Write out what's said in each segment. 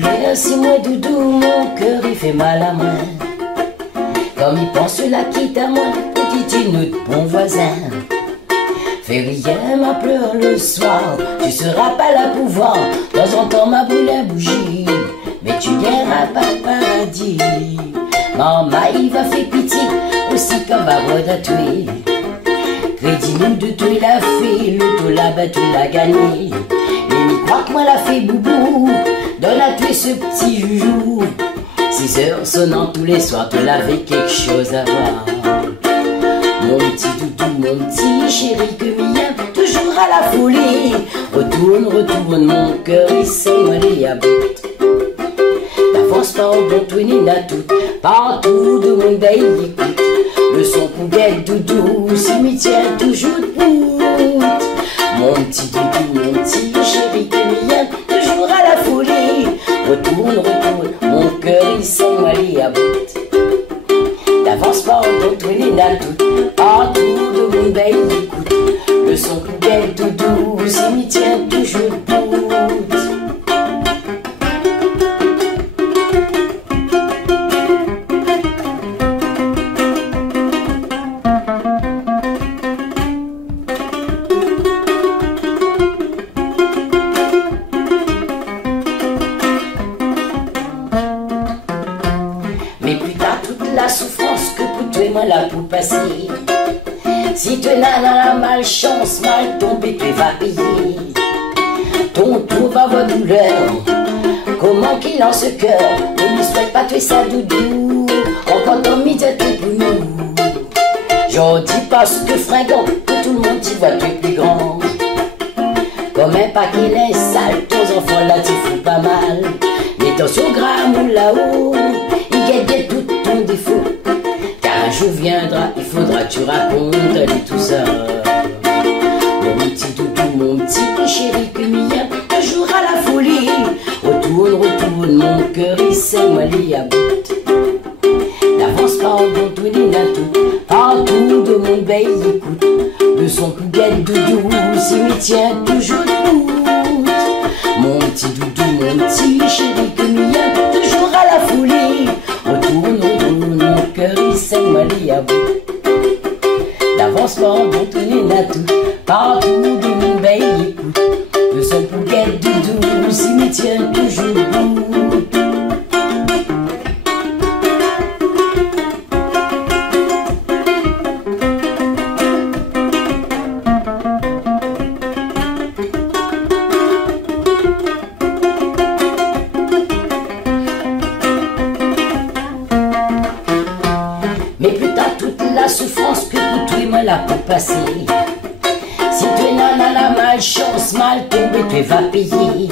douleur, si moi doudou, mon cœur il fait mal à moi. Comme il pense la quitte à moi, petite inouïe, bon voisin. Fais rien, ma pleure le soir, tu seras pas là pour voir. De temps en temps ma boule à bougie, mais tu n'iras pas au paradis. Maman, il va faire pitié, aussi comme va voir tuer. Crédit nous de tout il a fait, le tout là-bas tu l'as gagné. Mais il croit que moi l'a fait boubou, donne à tuer ce petit joujou. 6 heures sonnant tous les soirs, tu l'avais quelque chose à voir. Mon petit doudou, mon petit chéri que mien, toujours à la folie. Retourne, retourne, mon cœur il s'est mêlé à bout. N'avance pas au bon twinning à tout, partout de mon bail écoute. Le son poubelle doudou, cimetière toujours debout. Mon petit doudou, mon petit chéri que mien, toujours à la folie. Retourne, retourne, mon cœur il s'est mêlé à bout. N'avance pas au bon twinning à tout, partout de mon bail écoute. Le son poubelle doudou, cimetière toujours debout. Mais plus tard toute la souffrance que pour toi et moi là pour passer. Si tu n'as la malchance, mal tombé, tu vas payer. Ton tour va avoir douleur, comment qu'il en ce cœur. Ne lui souhaite pas tuer sa doudou, encore ton midi tout pour nous. J'en dis parce que fringant, que tout le monde t'y voit, tu es plus grand. Comme un paquet est sale, tes enfants là t'y fous pas mal. Mais attention gramme ou là-haut, il guette tout ton défaut. Car un jour viendra, il faudra que tu racontes lui tout ça. Mon petit doudou, mon petit chéri que mien, toujours à la folie. Retourne, retourne, mon cœur il s'est mêlé à bout. N'avance pas en bon twinning à tout, partout de mon bail écoute. Le son poubelle doudou, cimetière toujours debout. Mon petit doudou, mon petit chéri que mien, toujours à la folie. Retourne, retourne, mon cœur il s'est mêlé à bout. D'avance pas en bon twinning à tout, partout de mon bail écoute. Le son poubelle doudou, cimetière toujours debout. Mais plus tard toute la souffrance que pour toi et moi là pour passer. Si tu n'as la malchance, mal tombé, tu vas payer.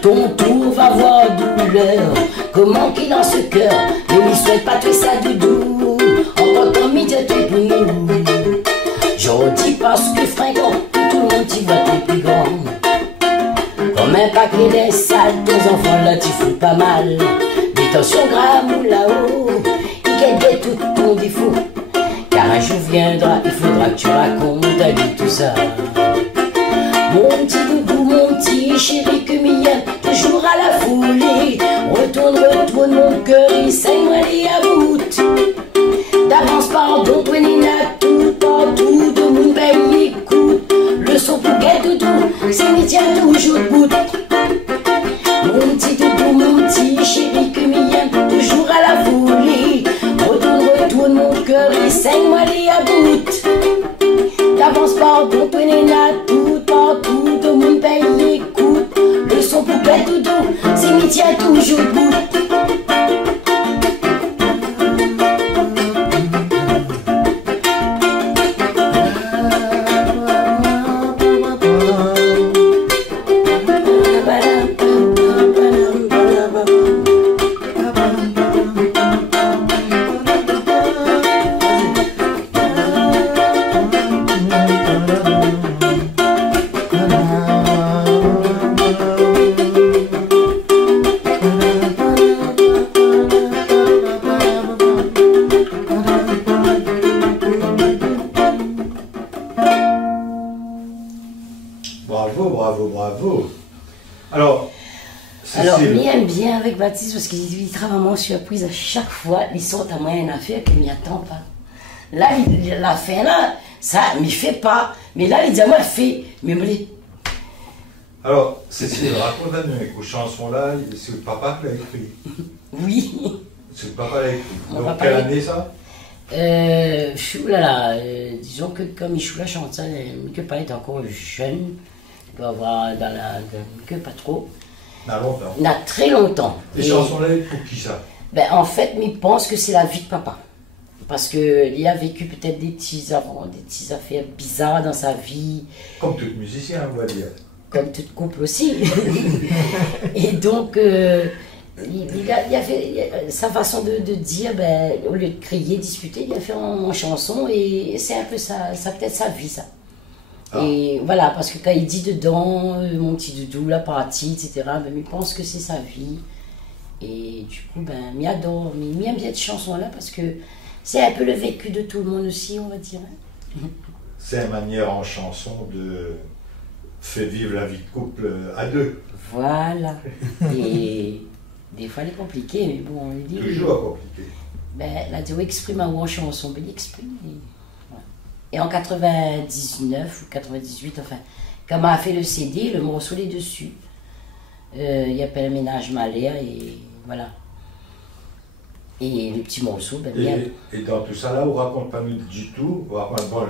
Ton tour va voir douleur, comment qu'il en ce cœur. Ne lui souhaite pas tuer sa doudou, encore ton midi tu es pour nous. J'en dis parce que fringant, que tout le monde t'y voit, tu es plus grand. Comme un paquet de sales, tes enfants là t'y fous pas mal. Mais attention gramme ou là-haut, guette tout ton défaut. Car un jour viendra, il faudra que tu racontes à lui tout ça. Mon petit doudou, mon petit chéri que mien, toujours à la folie. Retourne, retourne, mon cœur il s'est mêlé à bout. D'avance pardon, twinning à tout, partout de mon bail écoute. Le son pour guette doudou, cimetière toujours debout. Mon petit doudou, mon petit chéri que mien, toujours à la folie. Retourne, retourne, mon cœur il s'est mêlé à bout. D'avance pardon, twinning à tout, partout de mon pays écoute. Le son poubelle doudou, cimetière toujours debout. Alors, il aime bien avec Baptiste parce qu'il travaille vraiment surprise à chaque fois. Ils sont à moi une affaire qu'il m'y attend pas. Là, la fin là, ça, il ne fait pas. Mais là, il dit à moi, fait. Mais me les... Alors, Cécile, raconte-nous, aux chansons-là, c'est le papa qui l'a écrit. Oui. C'est le papa qui l'a écrit. Donc, quelle année ça? Disons que comme Michou la chante ça, que pas est encore jeune, il doit avoir dans la... que pas trop. Il y a longtemps. Il y a très longtemps. Les chansons-là, pour qui ça? Ben, en fait, il pense que c'est la vie de papa. Parce qu'il a vécu peut-être des petites affaires bizarres dans sa vie. Comme tout musicien, on va dire. Comme tout couple aussi. Et donc, il a fait sa façon de dire, ben, au lieu de crier, disputer, il a fait en chanson et c'est un peu ça peut-être sa vie, ça. Ah. Et voilà, parce que quand il dit dedans, mon petit doudou, la partie, etc., ben, il pense que c'est sa vie. Et du coup, ben, il adore, mais il aime bien cette chanson-là parce que c'est un peu le vécu de tout le monde aussi, on va dire. C'est une manière en chanson de faire vivre la vie de couple à deux. Voilà. Et des fois, elle est compliquée, mais bon, on dit. Toujours compliqué. Ben, la Dio exprime en chanson, ben, il exprime. Et en 99 ou 98, enfin, quand on a fait le CD, le morceau est dessus. Il appelle Ménage Malher et voilà. Et le petit morceau, ben bien. Et dans tout ça là, on ne raconte pas nous du tout. Bon,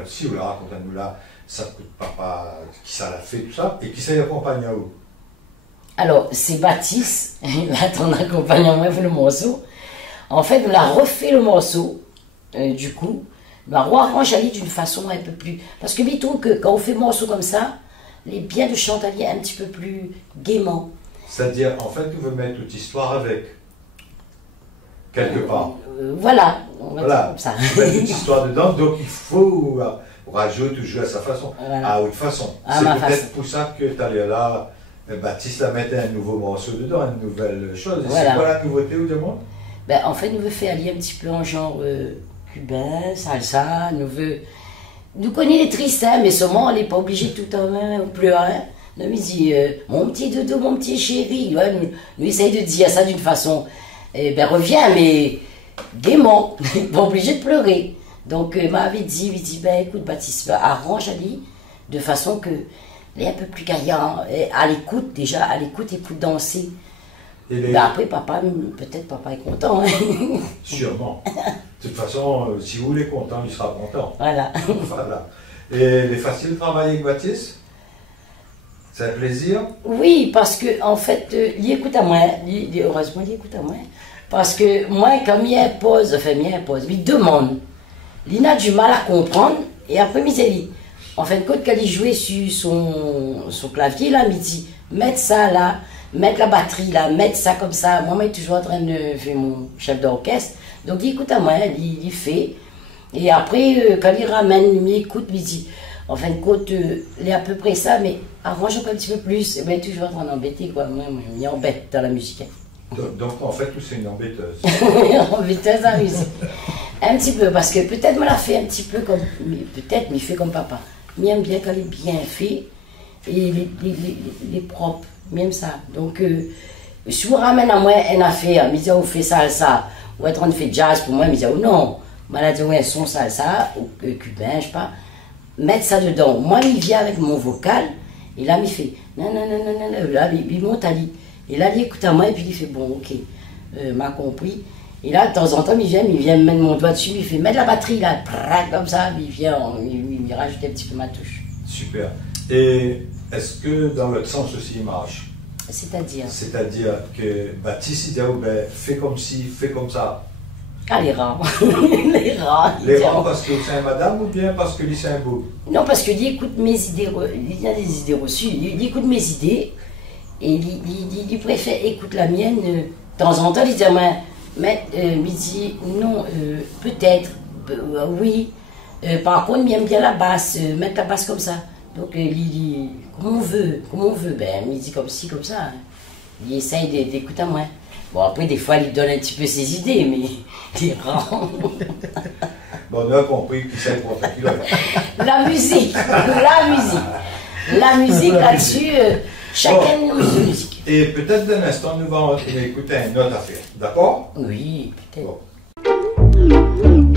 si on la raconte à nous là, ça coûte papa, qui ça l'a fait, tout ça, et qui ça accompagne à où? Alors, c'est Baptiste, là, ton accompagnement pour le morceau. En fait, on a refait le morceau, du coup. Ben, on arrange d'une façon un peu plus. Parce que je trouve que quand on fait un morceau comme ça, les biens de chanter un petit peu plus gaiement. C'est-à-dire, en fait, tu veux mettre toute histoire avec, quelque part. Voilà, on va dire comme ça. Tu mets toute histoire dedans, donc il faut rajouter toujours à sa façon, voilà. à autre façon. C'est peut-être pour ça que tu allais là, Baptiste a mis un nouveau morceau dedans, une nouvelle chose. Voilà. C'est quoi la nouveauté ou demande? Ben, en fait, nous veut faire aller un petit peu en genre cubain, salsa, nous connaissons les tristes, hein, mais seulement on n'est pas obligé tout le temps pleurer. Nous dit, mon petit dodo, mon petit chéri, ouais, nous essayons de dire ça d'une façon, ben reviens, mais gaiement, pas obligé de pleurer. Donc, m'avait dit, il dit, ben écoute Baptiste, arrange Ali, de façon que elle est un peu plus gaillant, à l'écoute déjà, à l'écoute et plus danser. Ben après, papa, peut-être papa est content. Hein. Sûrement. De toute façon, si vous voulez content, il sera content. Voilà. Voilà. Et il est facile de travailler avec Baptiste? C'est un plaisir? Oui, parce que en fait, il écoute à moi. Heureusement, il écoute à moi. Parce que moi, quand il impose, il demande. Il a du mal à comprendre. Et après, il dit, en fin de compte, quand il jouait sur son clavier, là, il dit, mettre ça là, mettre la batterie là, mettre ça comme ça. Moi, je suis toujours en train de faire mon chef d'orchestre. Donc, il écoute à moi, il fait. Et après, quand il ramène, il écoute, il dit, en fin de compte, il est à peu près ça, mais arrange un petit peu plus. Et bien, toujours en train d'embêter, quoi. Moi, je m'embête dans la musique. Donc, en fait, c'est une embêteuse. Embêteuse en musique. Un petit peu, parce que peut-être me l'a fait un petit peu comme, peut-être, mais il fait comme papa. Il aime bien quand il est bien fait, et il est propre, même ça. Donc, si vous ramène à moi une affaire, me dit, on fait salsa, ou être en fait jazz pour moi, me dit, oh non, moi, elle dit, ouais, son salsa, ou cubain, je sais pas, mettre ça dedans. Moi, il vient avec mon vocal, et là, il fait, non, là, il monte à lui. Et là, il écoute à moi, et puis il fait, bon, ok, m'a compris. Et là, de temps en temps, il vient me mettre mon doigt dessus, il fait, mettre la batterie, là, comme ça, il vient, il rajoute un petit peu ma touche. Super. Et est-ce que dans l'autre sens aussi, il marche? C'est-à-dire? C'est-à-dire que Baptiste, il dit, oh, ben, fais comme ci, fais comme ça. Ah, les rats. Les rats. Les rats parce que c'est un madame ou bien parce que c'est un beau? Non, parce qu'il écoute mes idées, il y a des idées reçues, il écoute mes idées, et il préfère écouter la mienne. De temps en temps, il dit, mais il dit, non, peut-être, oui. Par contre, il aime bien la basse, mettre la basse comme ça. Donc, il dit, comment on veut, ben, il dit comme ci, comme ça. Hein. Il essaye d'écouter à moi. Bon, après, des fois, il donne un petit peu ses idées, mais il rend. Bon, on a compris qu'il sait pour qui là. La musique, la musique là-dessus, chacun de nos musiques. Et peut-être d'un instant, nous allons écouter une autre affaire. D'accord? Oui, peut-être. Bon.